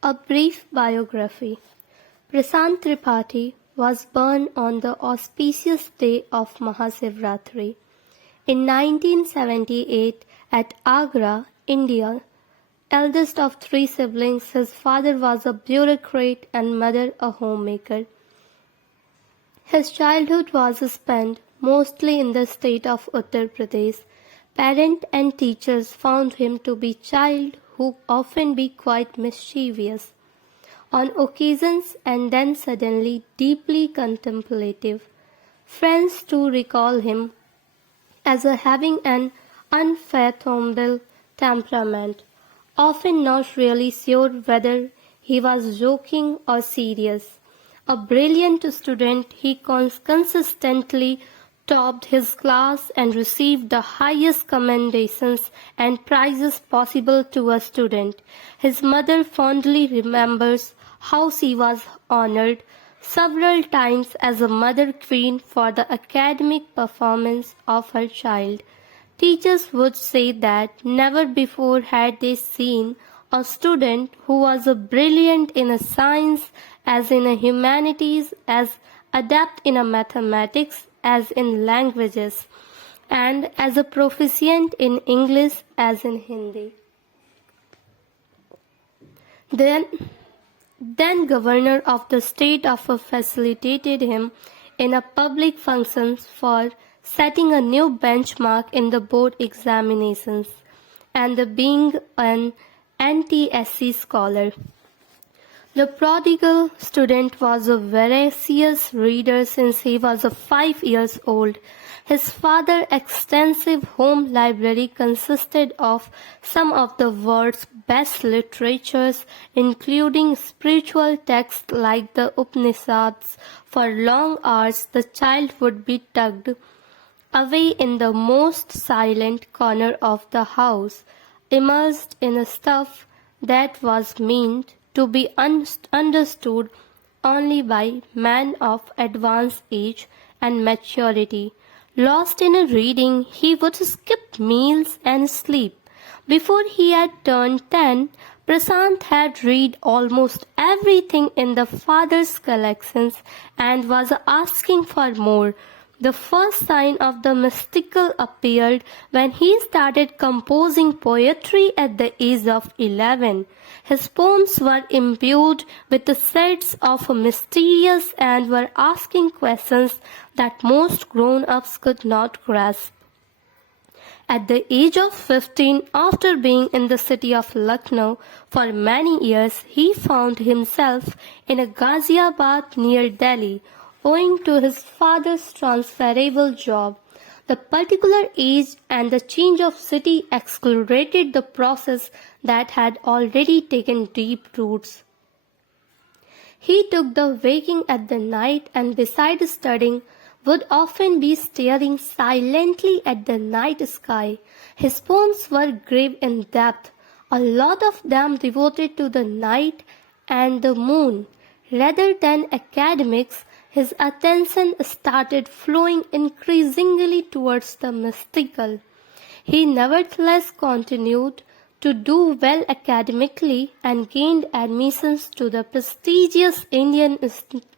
A brief biography. Prashant Tripathi was born on the auspicious day of Mahashivratri in 1978 at Agra, India. Eldest of three siblings, his father was a bureaucrat and mother a homemaker. His childhood was spent mostly in the state of Uttar Pradesh. Parents and teachers found him to be a child who often be quite mischievous on occasions and then suddenly deeply contemplative. Friends too recall him as having an unfathomable temperament, often not really sure whether he was joking or serious. A brilliant student, he consistently topped his class and received the highest commendations and prizes possible to a student. His mother fondly remembers how she was honored several times as a mother queen for the academic performance of her child. Teachers would say that never before had they seen a student who was as brilliant in a science as in a humanities, as adept in a mathematics as in languages, and as a proficient in English as in Hindi. Then governor of the state facilitated him in a public functions for setting a new benchmark in the board examinations and being an anti-SC scholar. The prodigal student was a voracious reader since he was 5 years old. His father's extensive home library consisted of some of the world's best literatures, including spiritual texts like the Upanishads. For long hours, the child would be tucked away in the most silent corner of the house, immersed in a stuff that was meant to be understood only by men of advanced age and maturity. Lost in a reading, he would skip meals and sleep. Before he had turned 10, Prashant had read almost everything in the father's collections and was asking for more. The first sign of the mystical appeared when he started composing poetry at the age of 11. His poems were imbued with the sense of mysterious and were asking questions that most grown-ups could not grasp. At the age of 15, after being in the city of Lucknow for many years, he found himself in a Ghaziabad near Delhi, owing to his father's transferable job. The particular age and the change of city accelerated the process that had already taken deep roots. He took the waking at the night and besides studying would often be staring silently at the night sky. His poems were grave in depth, a lot of them devoted to the night and the moon. Rather than academics, his attention started flowing increasingly towards the mystical. He nevertheless continued to do well academically and gained admissions to the prestigious Indian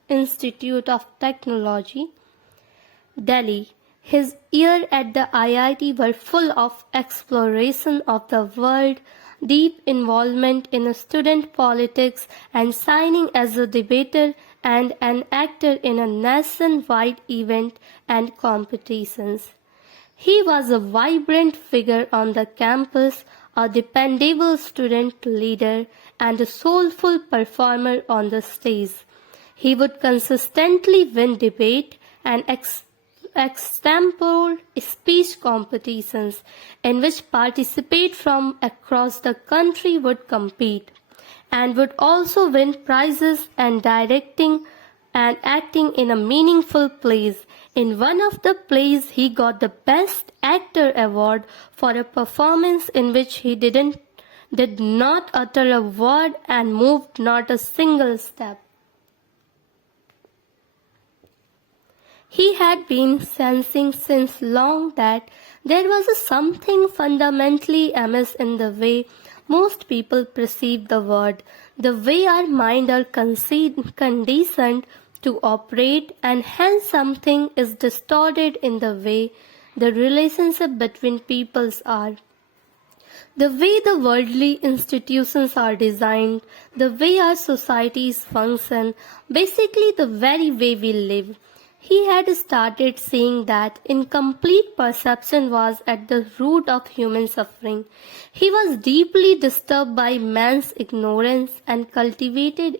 Institute of Technology, Delhi. His years at the IIT were full of exploration of the world, deep involvement in student politics, and signing as a debater and an actor in a nationwide event and competitions. He was a vibrant figure on the campus, a dependable student leader, and a soulful performer on the stage. He would consistently win debate and extempore speech competitions in which participants from across the country would compete, and would also win prizes and directing and acting in a meaningful plays. In one of the plays, he got the Best Actor award for a performance in which he did not utter a word and moved not a single step. He had been sensing since long that there was something fundamentally amiss in the way most people perceive the world, the way our mind are conditioned to operate, and hence something is distorted in the way the relationship between peoples are. The way the worldly institutions are designed, the way our societies function, basically the very way we live. He had started seeing that incomplete perception was at the root of human suffering. He was deeply disturbed by man's ignorance and cultivated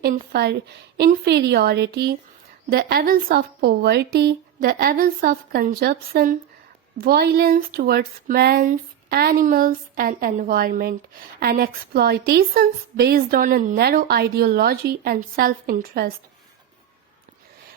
inferiority, the evils of poverty, the evils of consumption, violence towards man, animals, and environment, and exploitations based on a narrow ideology and self-interest.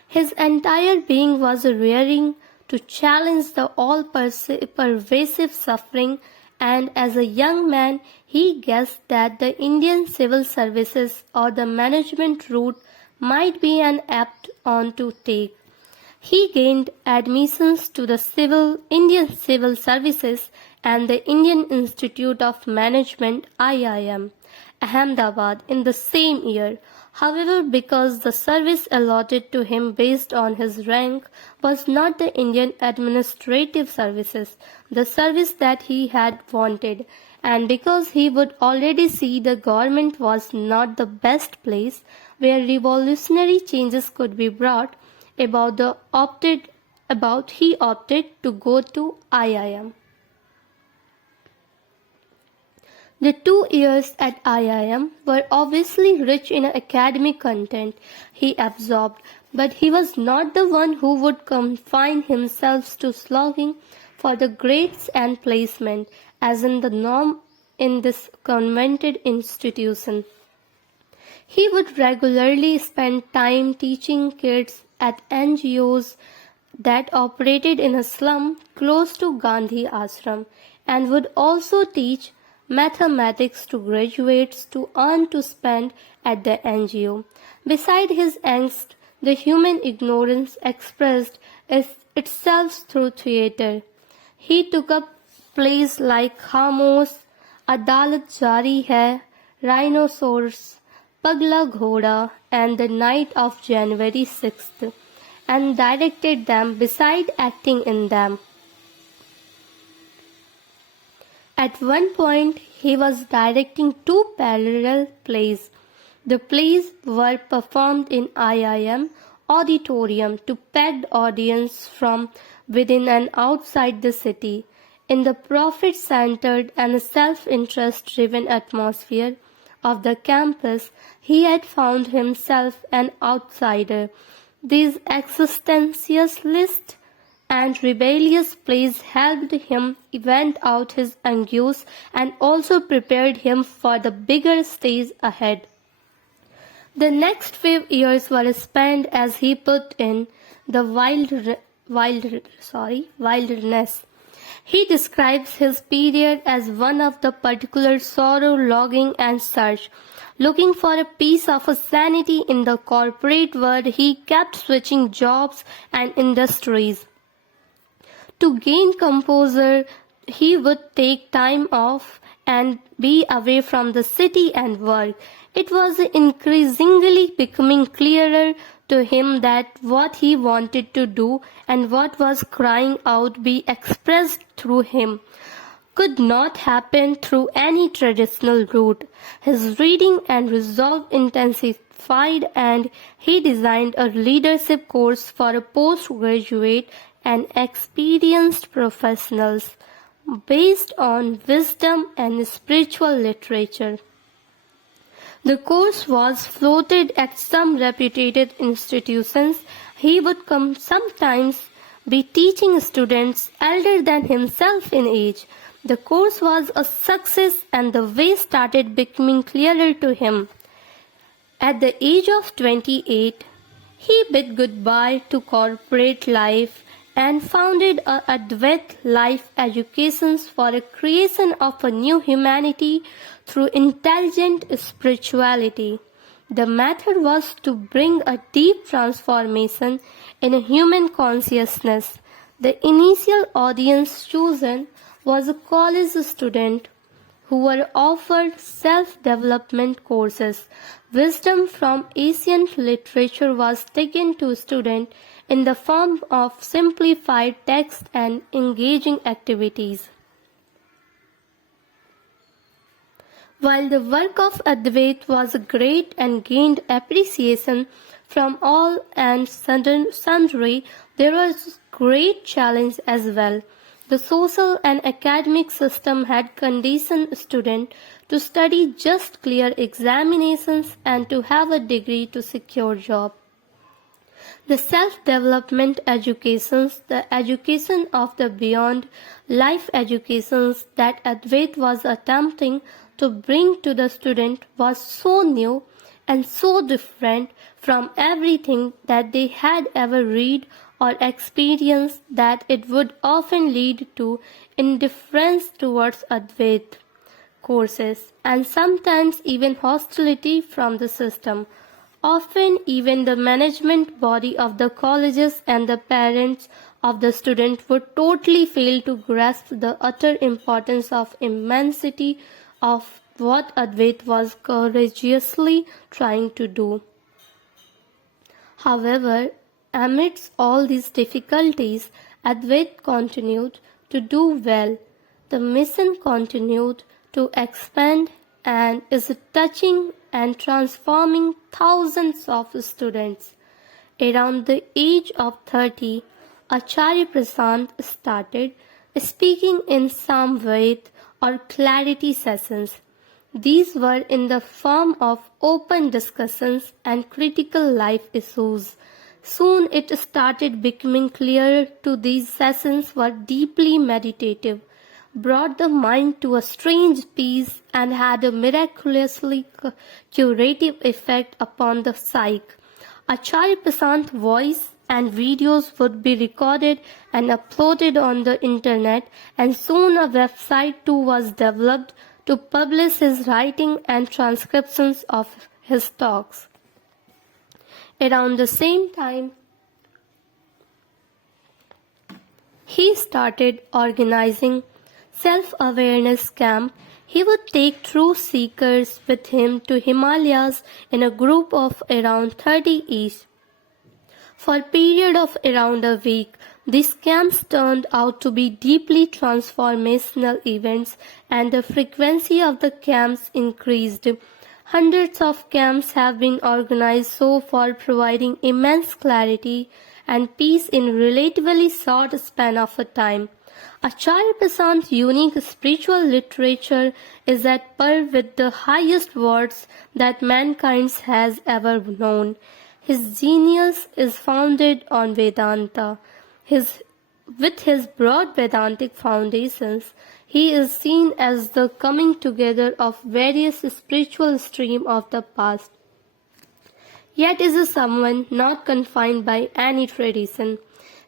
His entire being was rearing to challenge the all-pervasive suffering, and as a young man he guessed that the Indian civil services or the management route might be an apt one to take. He gained admissions to the Indian Civil Services and the Indian Institute of Management (IIM), Ahmedabad in the same year. However, because the service allotted to him based on his rank was not the Indian Administrative Services, the service that he had wanted, and because he would already see the government was not the best place where revolutionary changes could be brought about, he opted to go to IIM. The 2 years at IIM were obviously rich in academic content he absorbed, but he was not the one who would confine himself to slogging for the grades and placement, as in the norm in this convented institution. He would regularly spend time teaching kids at NGOs that operated in a slum close to Gandhi Ashram, and would also teach mathematics to graduates to earn to spend at the NGO. Beside his angst, the human ignorance expressed itself through theatre. He took up plays like Khamos, Adalat Jari Hai, Rhinoceros, Pagla Ghoda, and The Night of January 6th, and directed them beside acting in them. At one point, he was directing 2 parallel plays. The plays were performed in IIM auditorium to packed audience from within and outside the city, in the profit-centered and self-interest-driven atmosphere of the campus. He had found himself an outsider. These existentialist and rebellious plays helped him event out his anguish and also prepared him for the bigger stage ahead. The next 5 years were spent, as he put in, the wilderness. He describes his period as one of the particular sorrow, longing and search. Looking for a piece of sanity in the corporate world, he kept switching jobs and industries. To gain composure, he would take time off and be away from the city and work. It was increasingly becoming clearer to him that what he wanted to do and what was crying out be expressed through him could not happen through any traditional route. His reading and resolve intensified, and he designed a leadership course for postgraduate and experienced professionals based on wisdom and spiritual literature. The course was floated at some reputed institutions. He would sometimes be teaching students elder than himself in age. The course was a success, and the way started becoming clearer to him. At the age of 28, he bid goodbye to corporate life and founded Advait Life Educations for a creation of a new humanity through intelligent spirituality. The method was to bring a deep transformation in human consciousness. The initial audience chosen was a college student who were offered self-development courses. Wisdom from ancient literature was taken to students in the form of simplified text and engaging activities. While the work of Advaita was great and gained appreciation from all and sundry, there was great challenge as well. The social and academic system had conditioned students to study just clear examinations and to have a degree to secure job. The self-development educations, the education of the beyond life educations that Advaita was attempting to bring to the student was so new and so different from everything that they had ever read or experienced that it would often lead to indifference towards Advaita courses and sometimes even hostility from the system. Often even the management body of the colleges and the parents of the student would totally fail to grasp the utter importance of immensity of what Advaita was courageously trying to do. However, amidst all these difficulties, Advaita continued to do well. The mission continued to expand and is touching and transforming thousands of students. Around the age of 30, Acharya Prashant started speaking in Samved or clarity sessions. These were in the form of open discussions and critical life issues. Soon it started becoming clear to these sessions were deeply meditative, brought the mind to a strange peace and had a miraculously curative effect upon the psyche. Acharya Prashant's voice and videos would be recorded and uploaded on the internet, and soon a website too was developed to publish his writing and transcriptions of his talks. Around the same time, he started organizing self-awareness camp. He would take truth seekers with him to Himalayas in a group of around 30 each. For a period of around a week, these camps turned out to be deeply transformational events, and the frequency of the camps increased. Hundreds of camps have been organized so far, providing immense clarity and peace in relatively short span of a time. Acharya Prashant's unique spiritual literature is at par with the highest words that mankind has ever known. His genius is founded on Vedanta. With his broad Vedantic foundations, he is seen as the coming together of various spiritual streams of the past. Yet is someone not confined by any tradition.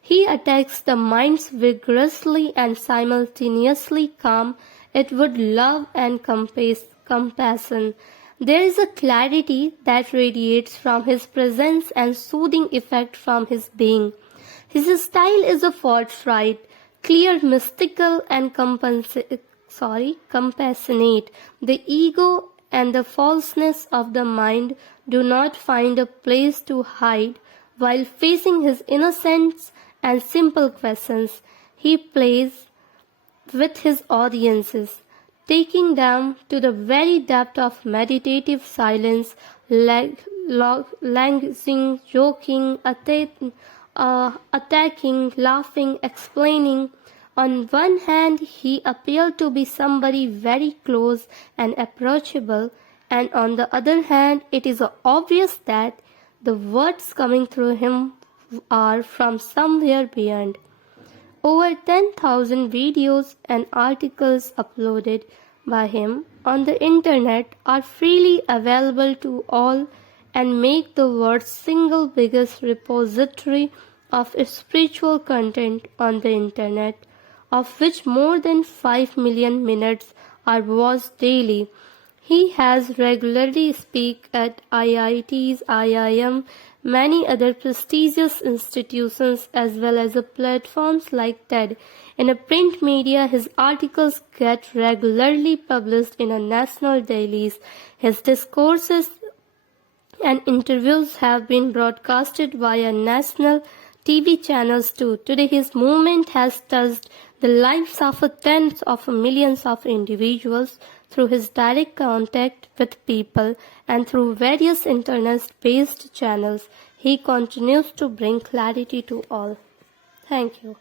He attacks the minds vigorously and simultaneously calm it with love and compassion. There is a clarity that radiates from his presence and soothing effect from his being. His style is a forthright, clear, mystical, and compassionate. The ego and the falseness of the mind do not find a place to hide while facing his innocence and simple questions. He plays with his audiences, taking them to the very depth of meditative silence, languishing, joking, attacking, laughing, explaining. On one hand, he appeared to be somebody very close and approachable, and on the other hand, it is obvious that the words coming through him are from somewhere beyond. Over 10,000 videos and articles uploaded by him on the internet are freely available to all and make the world's single biggest repository of spiritual content on the internet, of which more than 5 million minutes are watched daily. He has regularly speak at IITs, IIM, many other prestigious institutions as well as platforms like TED. In a print media, his articles get regularly published in a national dailies. His discourses and interviews have been broadcasted via national TV channels too. Today, his movement has touched the lives of tens of millions of individuals through his direct contact with people and through various internet-based channels. He continues to bring clarity to all. Thank you.